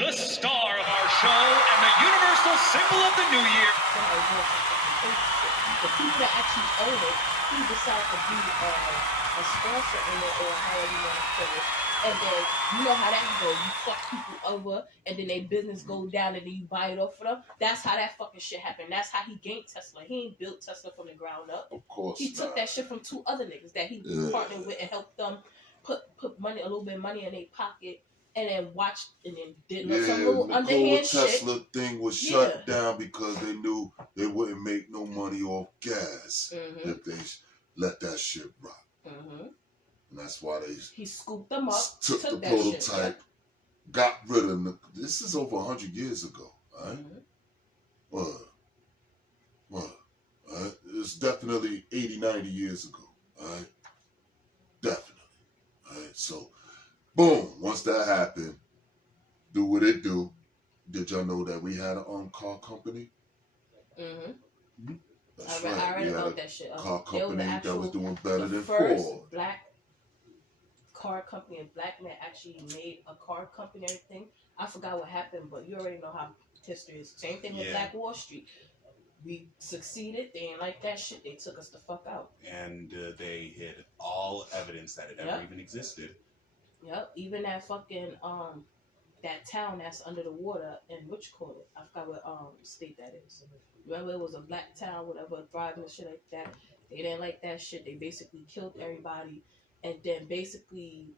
the star of our show and the universal symbol of the new year. The people that actually own it, he decides to be a sponsor in it, or however you want to put it. And then you know how that goes. You fuck people over, and then their business goes down, and then you buy it off for them. That's how that fucking shit happened. That's how he gained Tesla. He ain't built Tesla from the ground up. Of course, he took that shit from two other niggas that he partnered with and helped them put money, a little bit of money in their pocket, and then watched and then did some little underhand shit. The Tesla thing was shut down because they knew they wouldn't make no money off gas if they let that shit rock. And that's why he scooped them up, took the prototype, got rid of them. This is over 100 years ago, all right? Right? It's definitely 80, 90 years ago, all right? Definitely, all right? So, boom, once that happened, do what it do. Did y'all know that we had a car company? That's right. I read about that shit. Car company that was doing better than first Ford. Black car company, and black man actually made a car company and everything. I forgot what happened, but you already know how history is. Same thing with Black Wall Street. We succeeded. They ain't like that shit. They took us the fuck out. And they hid all evidence that it ever even existed. Yep. Even that fucking that town that's under the water in what you call it? I forgot what state that is. Remember, it was a black town, whatever, thriving and shit like that. They didn't like that shit. They basically killed everybody, and then basically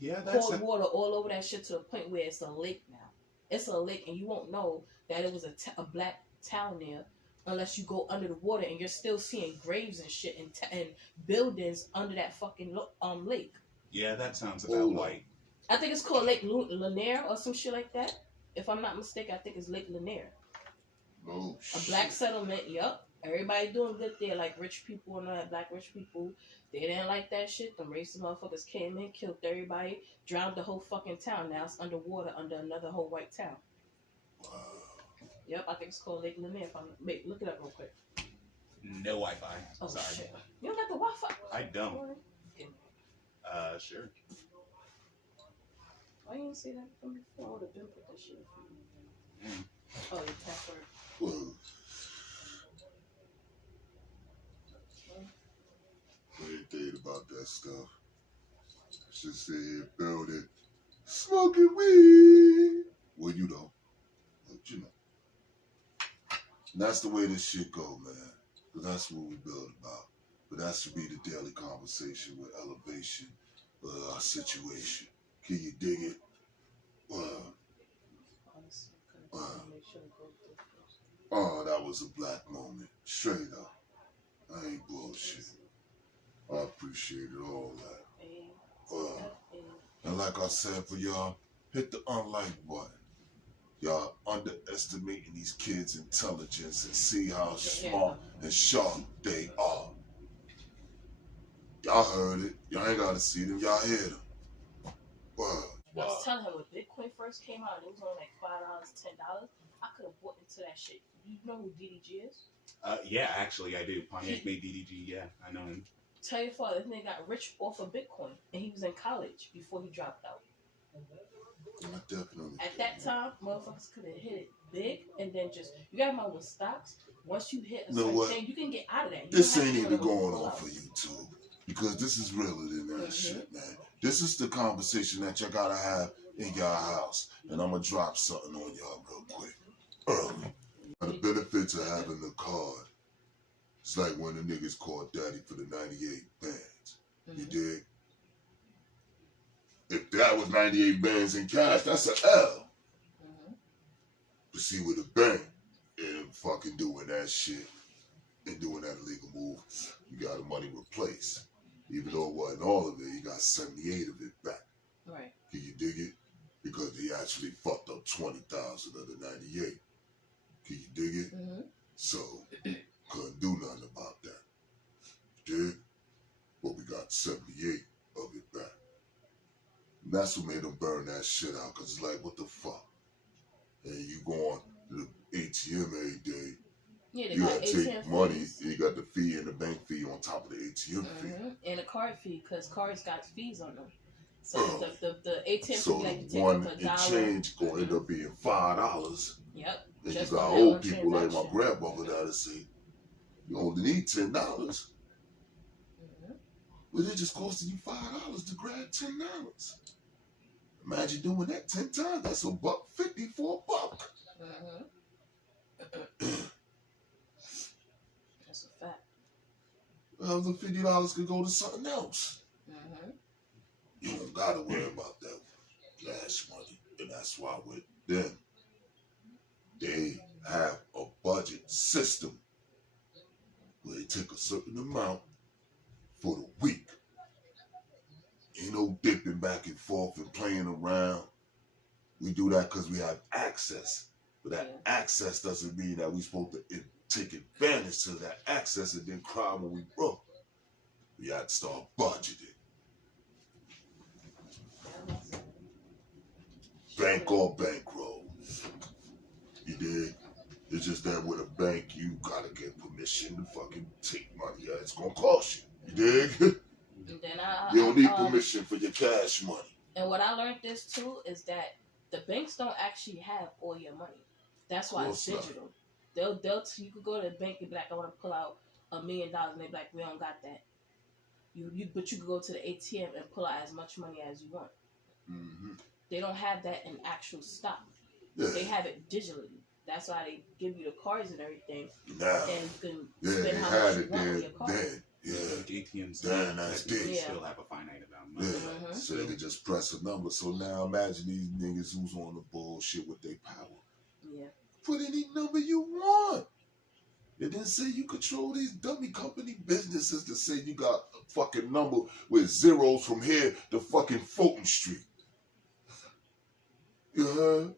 poured water all over that shit to the point where it's a lake now. It's a lake, and you won't know that it was a black town there unless you go under the water, and you're still seeing graves and shit and buildings under that fucking lake. Yeah, that sounds about right. I think it's called Lake Lanier or some shit like that. If I'm not mistaken, I think it's Lake Lanier. Oh, a black settlement, yup. Everybody doing good there, like rich people and all that, black rich people. They didn't like that shit. Them racist motherfuckers came in, killed everybody, drowned the whole fucking town. Now it's underwater under another whole white town. Wow. Yep, I think it's called Lake Lanier. Wait, look it up real quick. No Wi-Fi. Oh, sorry. Shit. You don't got the Wi-Fi? I don't. Sure. Why you didn't say that from before? I would have been put that shit in. Oh, your password. What do you think about that stuff? I should sit here building, smoking weed. Well, you know. But you know. And that's the way this shit go, man. Because that's what we build about. But that should be the daily conversation with elevation of our situation. Can you dig it? Oh, that was a black moment. Straight up. I ain't bullshit. I appreciate it, all that. And like I said for y'all, hit the unlike button. Y'all underestimating these kids' intelligence and see how smart and sharp they are. Y'all heard it. Y'all ain't gotta see them. Y'all hear them. I was telling him when Bitcoin first came out, and it was only like $5, $10. I could have bought into that shit. You know who DDG is? Yeah, actually, I do. Pontiac made DDG. Yeah, I know him. Tell your father, this nigga got rich off of Bitcoin, and he was in college before he dropped out. Definitely. At that time, motherfuckers could have hit it big, and then just you got to remember with stocks. Once you hit a certain thing, you can get out of that. This ain't even going on for YouTube because this is realer than that shit, man. This is the conversation that y'all gotta have in y'all house, and I'm gonna drop something on y'all real quick. Early. The benefits of having the card. It's like when the niggas called daddy for the 98 bands. You dig? If that was 98 bands in cash, that's an L. But see, with a bank, and fucking doing that shit and doing that illegal move, you got the money replaced. Even though it wasn't all of it, you got 78 of it back. Right. Can you dig it? Because he actually fucked up 20,000 of the 98. Can you dig it? So, couldn't do nothing about that. You dig? But we got 78 of it back. And that's what made them burn that shit out, because it's like, what the fuck? And you go on to the ATM every day. Yeah, you gotta take money, and you got the fee and the bank fee on top of the ATM fee. And a card fee, because cards got fees on them. So the ATM So could be like you take one off in $1. change gonna end up being $5. Yep. And Just you got on that old one people like my transaction. grandmother that'll say, you only need $10. Mm-hmm. But it just costing you $5 to grab $10. Imagine doing that 10 times. That's $1.50 for a buck. Mm-hmm. That's a fact. Well, the $50 could go to something else. Mm-hmm. You don't gotta worry about that cash money. And that's why with them, they have a budget system where they take a certain amount for the week. Ain't no dipping back and forth and playing around. We do that because we have access. But that access doesn't mean that we're supposed to take advantage of that access and then cry when we broke. We had to start budgeting. Bank or bankroll. You dig? It's just that with a bank, you gotta get permission to fucking take money out. It's gonna cost you. You dig? And then You don't need permission for your cash money. And what I learned this too is that the banks don't actually have all your money. That's why it's digital. You could go to the bank and be like, I want to pull out $1 million, and they're like, we don't got that. But you could go to the ATM and pull out as much money as you want. Mm-hmm. They don't have that in actual stock. Yeah. They have it digitally. That's why they give you the cards and everything. Now, And you can they spend how had much you it want on then. your card. Yeah. Like ATMs Damn, that's technically big. still have a finite amount of Yeah. money. Mm-hmm. So they could just press a number. So now imagine these niggas who's on the bullshit with their power. Yeah. Put any number you want. And then say you control these dummy company businesses to say you got a fucking number with zeros from here to fucking Fulton Street. You heard?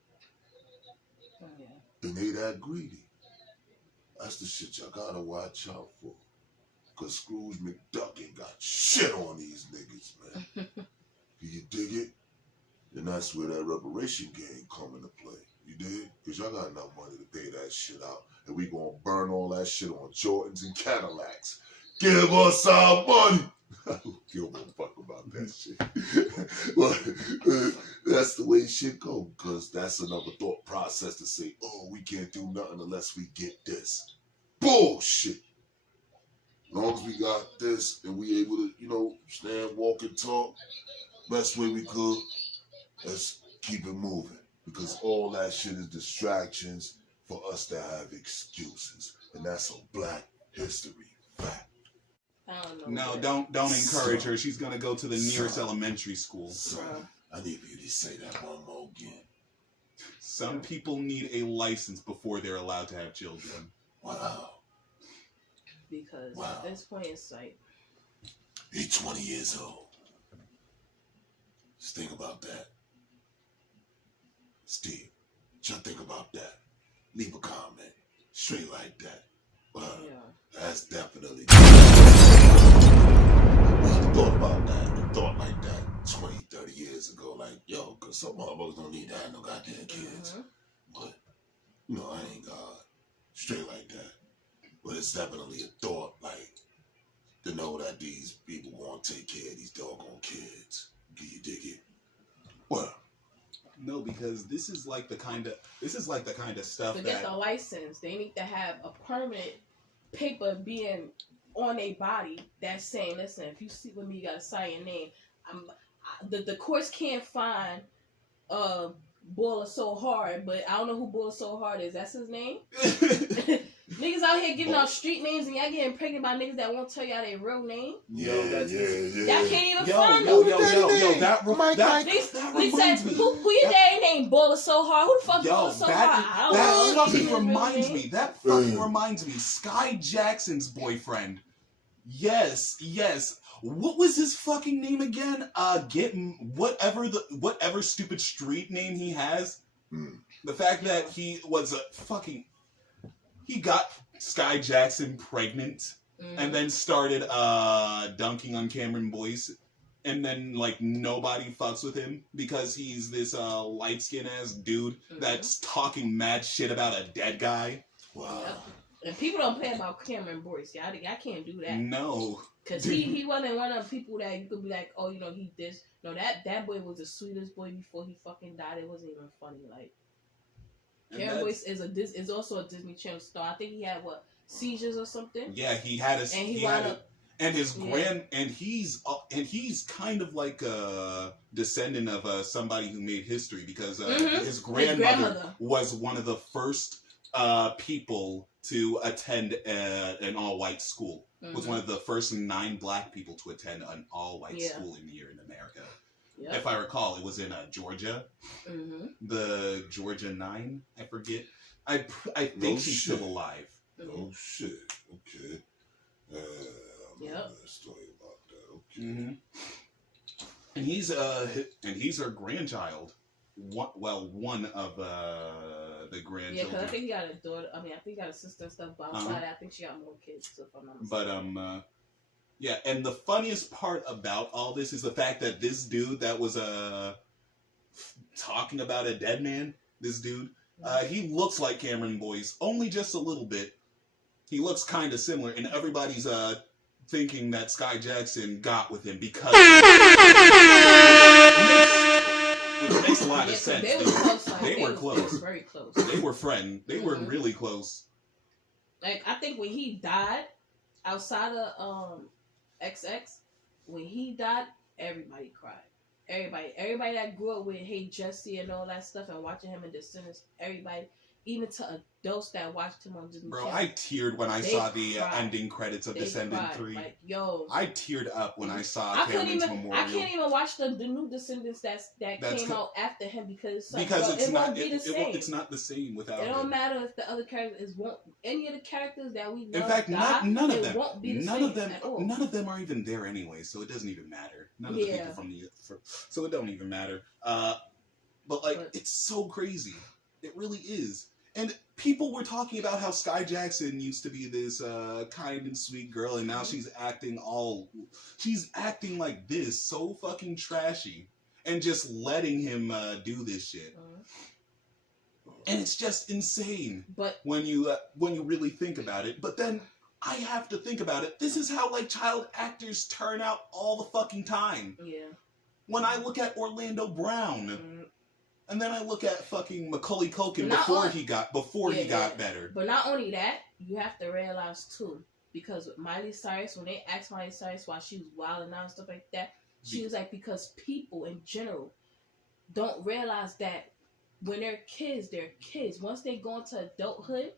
Yeah. And they that greedy. That's the shit y'all gotta watch out for. Cause Scrooge McDuck ain't got shit on these niggas, man. You dig it? And that's where that reparation game come into play. You dig? Cause y'all got enough money to pay that shit out. And we gonna burn all that shit on Jordans and Cadillacs. Give us our money! I don't give a fuck about that shit. But that's the way shit go. Cause that's another thought process to say, oh, we can't do nothing unless we get this. Bullshit! As long as we got this and we able to, stand, walk, and talk, best way we could, let's keep it moving. Because all that shit is distractions for us to have excuses. And that's a Black history fact. I don't know. No, don't encourage her. She's gonna go to the nearest elementary school. Son, I need you to say that one more again. Some people need a license before they're allowed to have children. Wow. Because at this point, it's like... He's 20 years old. Just think about that. Steve, just think about that. Leave a comment. Straight like that. Well, that's definitely... I thought about that and thought like that 20, 30 years ago. Like, yo, because some motherfuckers don't need to have no goddamn kids. But, I ain't God. Straight like that. But it's definitely a thought, like, to know that these people want to take care of these doggone kids. Do you dig it? Well, no, because this is like the kind of stuff Forget the license. They need to have a permanent paper being on a body that's saying, listen, if you sleep with me, you gotta sign your name. The courts can't find Baller So Hard, but I don't know who Baller So Hard is. That's his name? Niggas out here giving out street names and y'all getting pregnant by niggas that won't tell y'all their real name. Yeah. Y'all can't even find yo, them. that reminds me. Who your daddy named Baller So Hard? Who the fuck Baller So Hard? That fucking reminds me. That fucking reminds me. Sky Jackson's boyfriend. Yes. What was his fucking name again? Whatever stupid street name he has. The fact that he was he got Sky Jackson pregnant and then started dunking on Cameron Boyce, and then nobody fucks with him because he's this light skinned ass dude that's talking mad shit about a dead guy. Wow. And people don't play about Cameron Boyce. Yeah, I can't do that. No. Because he wasn't one of the people that you could be like, oh, you know, he this. No, that boy was the sweetest boy before he fucking died. It wasn't even funny. Like, Cameron Boyce is also a Disney Channel star. I think he had, seizures or something? Yeah, he had a... And he wound up... And his and he's kind of like a descendant of somebody who made history because his grandmother was one of the first people to attend an all-white school. Was one of the first 9 black people to attend an all-white school here in America. Yep. If I recall, it was in Georgia, the Georgia 9. I forget. I think she's still alive. Oh shit! Okay. Story about that. Okay. And he's her grandchild. One of the grandchildren. Yeah, because I think he got a daughter. I think he got a sister and stuff. But outside, I think she got more kids. So if I'm not mistaken. But yeah. And the funniest part about all this is the fact that this dude that was talking about a dead man. This dude, he looks like Cameron Boyce, only just a little bit. He looks kind of similar, and everybody's thinking that Sky Jackson got with him because which makes a lot of sense. They were close. Very close. They were friends. They were really close. Like, I think when he died, outside of XX, when he died, everybody cried. Everybody that grew up with Hey Jesse and all that stuff and watching him in Descendants, everybody, even to adults that watched him on Disney Channel. Bro, I teared when I saw the ending credits of Descendant 3. Like, yo. I teared up when I saw Cameron's memorial. I can't even watch the new Descendants that came out after him because it's not the same without him. It don't matter if the other characters won't. Any of the characters that we love, in fact, none of them. Won't be none of them. None of them are even there anyway, so it doesn't even matter. None of the people from so it don't even matter. But it's so crazy. It really is. And people were talking about how Sky Jackson used to be this kind and sweet girl, and now she's acting like this, so fucking trashy, and just letting him do this shit. And it's just insane. But when you really think about it, but then I have to think about it. This is how child actors turn out all the fucking time. Yeah. When I look at Orlando Brown. And then I look at fucking Macaulay Culkin before he got better. But not only that, you have to realize too, because with Miley Cyrus, when they asked Miley Cyrus why she was wilding out and stuff like that, she was like, because people in general don't realize that when they're kids. Once they go into adulthood,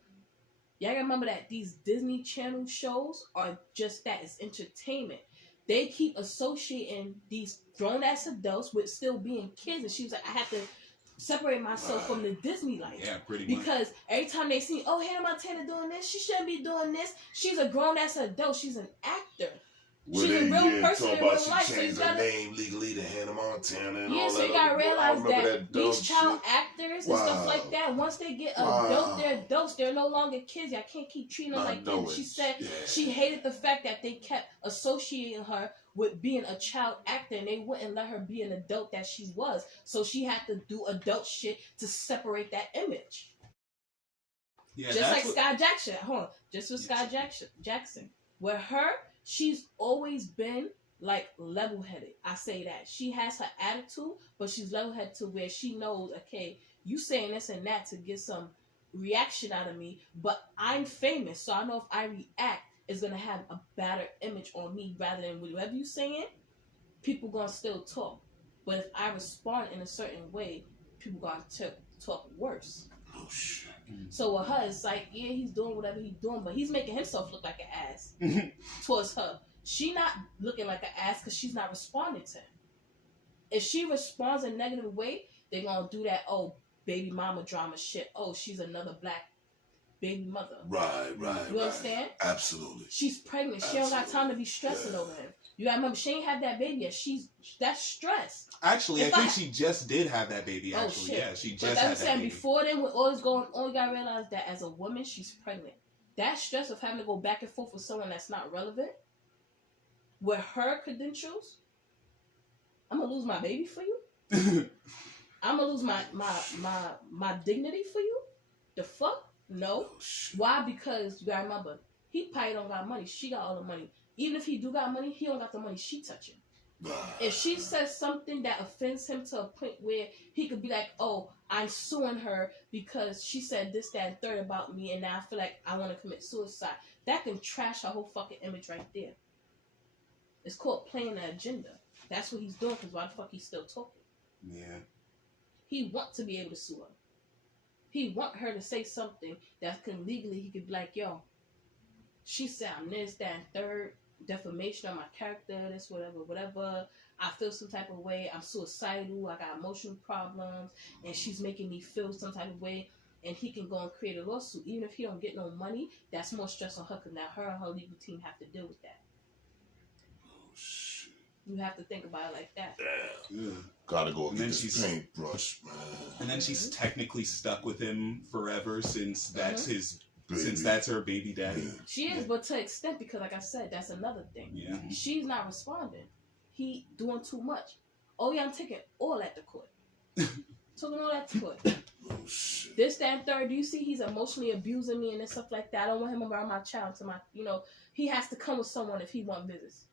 y'all gotta remember that these Disney Channel shows are just that. It's entertainment. They keep associating these grown-ass adults with still being kids. And she was like, I have to separate myself from the Disney life. Yeah, pretty much. Because every time they see, oh, Hannah Montana doing this, she shouldn't be doing this. She's a grown-ass adult. She's an actor. She's a real person in real life. She changed her name legally to Hannah Montana and all that. So you gotta realize that these child actors and stuff like that, once they get adult, they're adults. They're no longer kids. I can't keep treating them like kids. She said she hated the fact that they kept associating her with being a child actor, and they wouldn't let her be an adult that she was. So she had to do adult shit to separate that image. Yeah, just like Sky Jackson. Hold on. Just with Sky Jackson. With her, she's always been level-headed. I say that. She has her attitude, but she's level-headed to where she knows, okay, you saying this and that to get some reaction out of me, but I'm famous, so I know if I react, it's going to have a better image on me rather than whatever you saying, people going to still talk. But if I respond in a certain way, people going to talk worse. Oh, shit. So with her, it's like, yeah, he's doing whatever he's doing, but he's making himself look like an ass towards her. She not looking like an ass because she's not responding to him. If she responds in a negative way, they're going to do that, oh, baby mama drama shit. Oh, she's another black baby mother. Right. You understand? Absolutely. She's pregnant. She don't got time to be stressing over him. You gotta remember, she ain't had that baby yet. That's stress. Actually, I think she just did have that baby. Actually, oh, shit. Yeah, she just had that baby. Before then, with all this going on, you gotta realize that as a woman, she's pregnant. That stress of having to go back and forth with someone that's not relevant, with her credentials, I'm gonna lose my baby for you. I'm gonna lose my dignity for you. The fuck? No. Oh, shit. Why? Because you gotta remember, he probably don't got money. She got all the money. Even if he do got money, he don't got the money she touching. If she says something that offends him to a point where he could be like, oh, I'm suing her because she said this, that, and third about me, and now I feel like I want to commit suicide. That can trash her whole fucking image right there. It's called playing the agenda. That's what he's doing, because why the fuck he's still talking? Yeah. He want to be able to sue her. He want her to say something that can legally, he could be like, yo, she said I'm this, that, and third. Defamation on my character, this, whatever. I feel some type of way. I'm suicidal. I got emotional problems, and she's making me feel some type of way. And he can go and create a lawsuit, even if he don't get no money. That's more stress on her, because now her and her legal team have to deal with that. Oh shit. You have to think about it like that. Yeah. Gotta go And get then this she's- paintbrush, man. And then she's technically stuck with him forever since that's his, Baby. since that's her baby daddy. Yeah. She is, but to extent, because like I said, that's another thing. Yeah. She's not responding. He doing too much. Oh yeah, I'm taking all at the court. Taking all at the court. Oh shit. This, that, and third. Do you see he's emotionally abusing me and stuff like that? I don't want him around my child. To my, he has to come with someone if he want business.